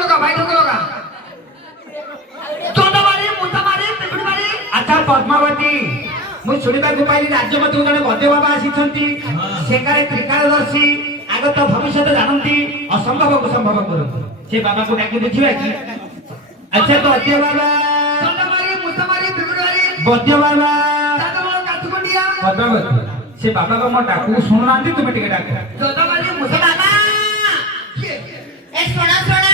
लगा भाई ढोक लगा चोदा मारी मुता मारी पिपड़ी मारी अच्छा पद्मावती मु सुनिबा को पाइली राज्यपति जने बद्य बाबा आसीछंती सेकारे त्रिकालदर्शी आगत भविष्य जानती असंभव को संभव करंती से बाबा को डाकी बुझिबा कि अच्छा बद्य बाबा चोदा मारी मुता मारी पिपड़ी मारी बद्य बाबा दादा मोर कातुकंडिया पद्मावती से बाबा को मो डाकू सुननांती तुमे टिके डाक चोदा मारी मुता बाबा ए सोना सोना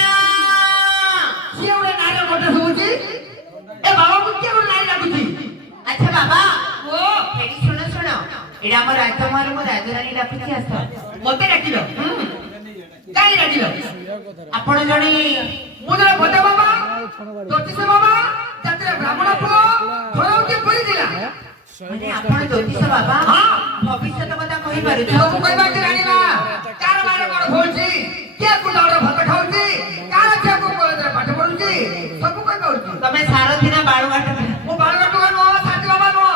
ये उड़े नारे कोठा सुबुची ए बाबा को के उड़े नारे लागुची अच्छा बाबा ओ एडी सुनो सुनो एडा हमर राजकुमार मो राजरानी डाकुची आस मते डाकिलो काई डाकिलो आपण जणी मुदरा बद्य बाबा ज्योतिष बाबा जात्रा ब्राह्मण पुओ घरौके परि दिला মানে आपण ज्योतिष बाबा हां भविष्यत কথা কই পারুছ ସବୁ କହିବା କି ରାଣୀମା କାର ବାର କଣ ହଉଛି କିଏ କୁଟାଉର ଭାତ ଖାଉଛି କାର ଛୁଆକୁ କଲେଜରେ ପାଠ ପଢୁଛି ସବୁ କହି ପାରୁଛି ତମେ ସାରଥି ନା ବାଳୁଗାଟ ମୁଁ ବାଳଗଟୁ ନୁହଁ ସାଥି ବାବା ନୁହଁ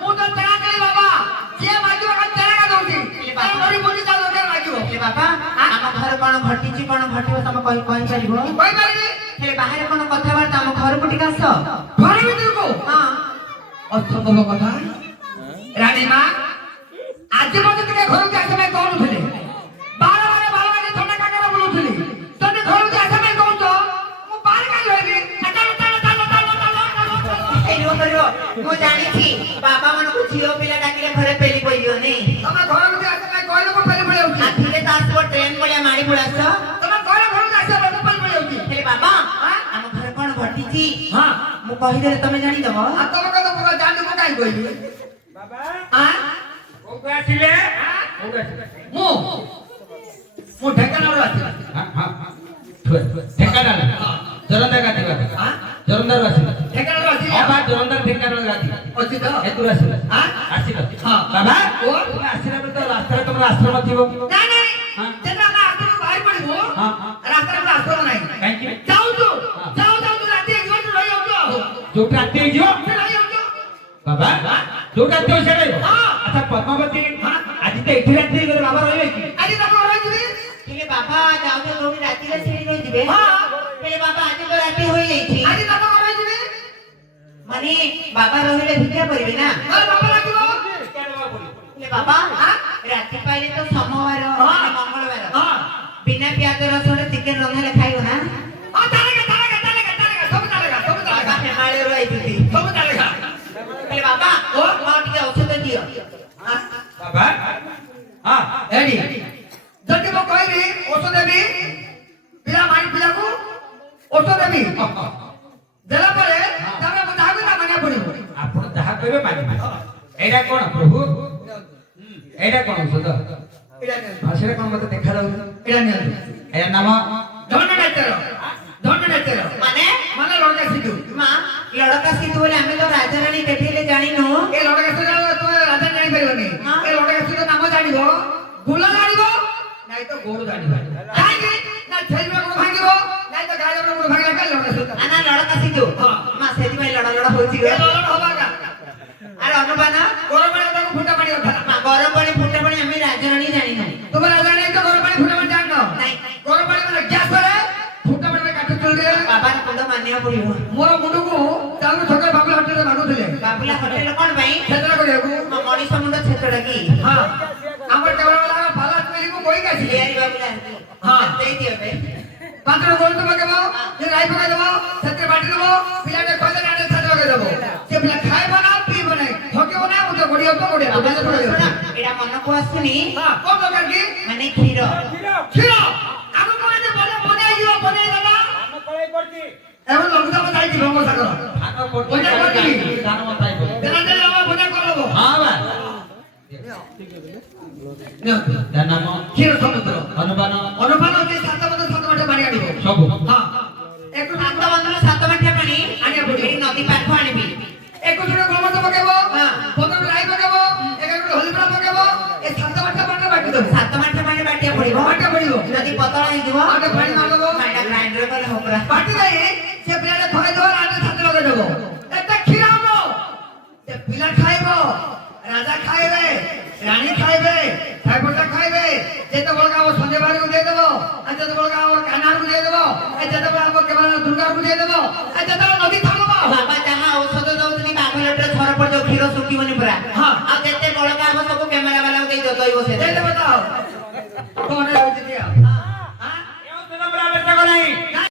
ମୁଁ ତ ତେଣା କେଳି ବାବା ଯିଏ ମାଗିବ ଖାଲି ତେଣା ଦଉଛି ଧରି ବୁଝି ତା ଦରକାର ମାଗିବ ଏ ବାବା ଆମ ଘର କଣ ଘଟିଛି କଣ ଘଟିବ ତମେ କହି ପାରିବ କହିପାରିବି ହେଲେ ବାହାରେ କଣ କଥାବାର୍ତ୍ତା ଆମ ଘରକୁ ଟିକେ ଆସ ଘର ଭିତରକୁ ହଁ ଅସମ୍ଭବ କଥା ରାଣୀମା ଆଜି ମଧ୍ୟ ଟିକେ ଘରକୁ ଆସିବା ପାଇଁ କହୁଥିଲେ ବାର ଥଣ୍ଡା କାକର ବୁଲୁଥିଲି ଯଦି ଘରକୁ ଆସିବା ପାଇଁ କହୁଛ ମୁଁ ବାର କାଲି ରହିବି ମୁଁ ଜାଣିଛି ବାବା ମାନଙ୍କୁ ଝିଅ ପିଲା ଡାକିଲେ ଘରେ ପେଲି ପଇଯିବନି ତମେ ଘରକୁ ଆସିବା ପାଇଁ କହିଲେ ମୁଁ ଫେରି ପଳେଇ ଯାଉଛି ଆସିଲେ ତା ଆସିବ ଟ୍ରେନ ଭଳିଆ ମାଡ଼ି ପଳାସ ତମେ କହିଲେ ଘରକୁ ଆସିବା ପାଇଁ ମୁଁ ଫେରି ପଳେଇ ଯାଉଛି ହେଲେ ବାବା ଆମ ଘରେ କଣ ଘଟିଛି ହଁ ମୁଁ କହିଦେଲେ ତମେ ଜାଣିଦବ ଆଉ ତମେ କହିଲ ମୁଁ ଜାଣି ମୁଁ କାହିଁ କହିବି बाबा ଆଁ कोको आसीले कोको आसीले ମୁଁ ଢେଙ୍କାନାଳରୁ ଆସିଲି हां हां ठेकाना जरंदर गाती हां जरंदर आसीले ଢେଙ୍କାନାଳରୁ ଆସିଲି बाबा जरंदर ठेकाना गाती ଅଛି ତ एतुर आसीले हां आसीले हां बाबा ओ तुम आसीले तो रास्ता तुम आश्रम थिबो ନାଇଁ ନାଇଁ हां ଯେତେବେଳେ ଆମେ ଆଶ୍ରମରୁ ବାହାରି ପଡ଼ିବୁ हां ରାସ୍ତାରେ ପୁରା ଆଶ୍ରମ ନାହିଁ କାହିଁକି ଯାଉଛୁ ଯାଉଛୁ ରାତି ଏଗାରଠୁ ରହିଯାଉଛୁ ଆଉ जो राती जियो ସେ ରହିଯାଉଛୁ बाबा जो राती हो सेडे हां अच्छा पद्मावती आज तो एठी राती गरे बाबा रहबे की ଆଜି ତମ ରହିଯିବି ହେଲେ ବାବା ଯାଉଛ ଯୋଉଠି ରାତିରେ ସେଇଠି ରହିଯିବେ ହଁ ହେଲେ ବାବା ଆଜି ତ ରାତି ହୋଇଯାଇଛି ଆଜି ତମ ରହିଯିବି ମାନେ ବାବା ରହିଲେ ଭିକ୍ଷା କରିବେ ନା ଘରେ ବାପା ଲାଗିବ ହେଲେ ବାବା ରାତି ପାଇଲେ ତ ସୋମବାର ମାନେ ମଙ୍ଗଳବାର ହଁ ବିନା ପିଆଜ ରସୁଣ ଚିକେନ ରନ୍ଧାରେ ଖାଇବ ନା ହଁ ଚାଲେଗା ସବୁ ଚାଲେଗା ବାବା ହେମାଳୟରୁ ଆଇଛନ୍ତି ସବୁ ଚାଲେଗା ହେଲେ ବାବା ଓ ଟିକେ ଔଷଧ ଦିଅ बाबा हां ଏଡି ଯଦି ମୁଁ କହିବି ଔଷଧ ଦେବି ପିଲା ମାଇ ପିଲାକୁ ଔଷଧ ଦେବି ଦେଲା ପରେ ତାପରେ ମୁଁ ଯାହାକୁ ତା ମାନିବାକୁ ପଡ଼ିବ आपण जहा कहबे मानि एडा कोन प्रभु एडा कोन सुध ଏଇଟା ନିଅନ୍ତୁ भाषा कोन मते देखा जाउ ଏଇଟା ନିଅନ୍ତୁ एया नाम ଧନ୍ୟ ନେତର ମାନେ ମାନେ ଲଡ଼କା ସିଧୁ ମା ଲଡ଼କା ସିଧୁ ବୋଲି ଆମେ ତ ରାଜାରାଣୀ ଦେଖିଲେ ଜାଣିନୁ ଏ ଲଡ଼କା ସିଧୁ ତୁମେ ରାଜା ଜାଣିପାରିବନି ଏ ଲଡ଼କା ସିଧୁ ନାମ ଜାଣିବ ଗୁଲ ଜାଣିବ ନାଇଁ ତ ଗୋରୁ ଜାଣିବ କାହିଁକି ନା ଛେଳି ଗୋଡ଼ ଭାଙ୍ଗିବ ନାଇଁ ତ ଗାଈ ଗୋଡ଼ ଭାଙ୍ଗିଲା କାଇଁ ଲଡ଼କା ସିଧୁ ନା ଲଡ଼କା ସିଧୁ ମା ସେଥିପାଇଁ ଲଡ଼ ଲଡ଼ ହଉଛି ଏ ଲଡ଼ ହବା କା ଆରେ ଅନୁବାନ ଗରମ ପାଣି ତାକୁ ଫୁଟା ପାଣି କଥା ମା ଗରମ ପାଣି ଫୁଟା ପାଣି ଆମେ ରାଜାରାଣୀ ଜାଣିନୁ ତୁମେ ରାଜା ନାଇଁ ତ ଗରମ ପାଣି ଫୁଟା ପାଣି ଜାଣିନ ନାଇଁ ଗରମ ପାଣି ମାନେ ଗ୍ୟାସ୍ ରେ ଫୁଟା ପାଣି କାଠ ଚୁଲିରେ ବାବାର ମୁଣ୍ଡ ମାନିବାକୁ ପଡ଼ିବ ମୋର ମୁଣ୍ଡକୁ ତାଙ୍କୁ ଛକରେ ବାବୁଲା ହୋଟେଲରେ ମାଗୁଥିଲେ ବାବୁଲା ହୋଟେଲ କଣ ପାଇଁ ଛେଚଡ଼ା କରିବାକୁ ମଣିଷ ମୁଣ୍ଡ ଛେଚଡ଼ା କି ହଁ ଆମର କେବଳ ବାଲା ପାଲା ତୁମକୁ କହିକି ଆସିଲେ ତିଆରି ବାବୁଲା ହଁ ଦେଇଦିଅ ବେ ପାଞ୍ଚ ଗୋଳ ତ ପକେଇବ ଯେ ରାଇ ପକେଇଦବ ସେଥିରେ ବାଟି ଦେବ ପିଲାଟେ କହିଲେ ନାଟେ ଛାତ ପକେଇଦବ ସେ ପିଲା ଖାଇବ ନା ପିଇବ ନାହିଁ ଠକିବ ନା ମୁଁ ତ ଗୋଡ଼ିଆ ତ ଗୋଡ଼ିଆ ଏଇଟା ମନକୁ ଆସୁନି ହଁ କଣ ଦରକାର କି ମାନେ କ୍ଷୀର କ୍ଷୀର ଆଗ କହିଲେ ବନେଇଯିବ ବନେଇଦବା हम कळै पड़ती ଏବେ ଲଘୁଚାପ ଚାଲିଛି ବ୍ରହ୍ମସାଗର धान पड़ती बजा करती धान मताई ତେନା ଦେଲେ ବାବା ବଜା କରିଦେବ हां बा ତା ନାମ କ୍ଷୀର ସମୁଦ୍ର ଅନୁବାନ ଅନୁପାନ ହଉଛି ସାତ ବାଟ ପାଣି ଆଣିବ ସବୁ ହଁ ଏକ ସାତ ବନ୍ଧରୁ ସାତ ମାଠିଆ ପାଣି ଆଣିବାକୁ ପଡ଼ିବ ଏଠି ନଦୀ ପାଖ ଆଣିବି ଏକ ଗୋମତ ପକେଇବ 15 ରାଇ ପକେଇବ 11 ହଳଦୀ ପକେଇବ ଏ ସାତ ବାଟ ବାଟି ଦେବ ସାତ ମାଠିଆ ପାଣି ବାଟିବାକୁ ପଡ଼ିବ ବାଟିବାକୁ ପଡ଼ିବ ଯଦି ପତଳା ହେଇଯିବ ଆଟେ ପାଣି ମାରିଦେବ ଏଇଟା ଗ୍ରାଇଣ୍ଡର କଲେ ହବ ପୁରା ବାଟି ଦେଇ ସେ ପିଲାଟେ ଖୁଆଇଦେବ ଆଟେ ଛାତ ଲଗେଇଦେବ ଏତେ କ୍ଷୀର ହବ ସେ ପିଲା ଖାଇବ ରାଜା ଖାଇବେ ରାଣୀ ଖାଇବେ ଖାଇବଟା ଖାଇବେ ଯେତେବେଳେ କାମ ସନ୍ଧ୍ୟା ବାହାରକୁ ଦେଇଦେବ ଯେତେବେଳେ ଆମ କାହ୍ନାକୁ ଦେଇଦେବ ଯେତେବେଳେ ଆମ କେବଳ ଦୁର୍ଗାକୁ ଦେଇଦେବ ଯେତେବେଳେ ନଦୀ ଥାମ ବାବା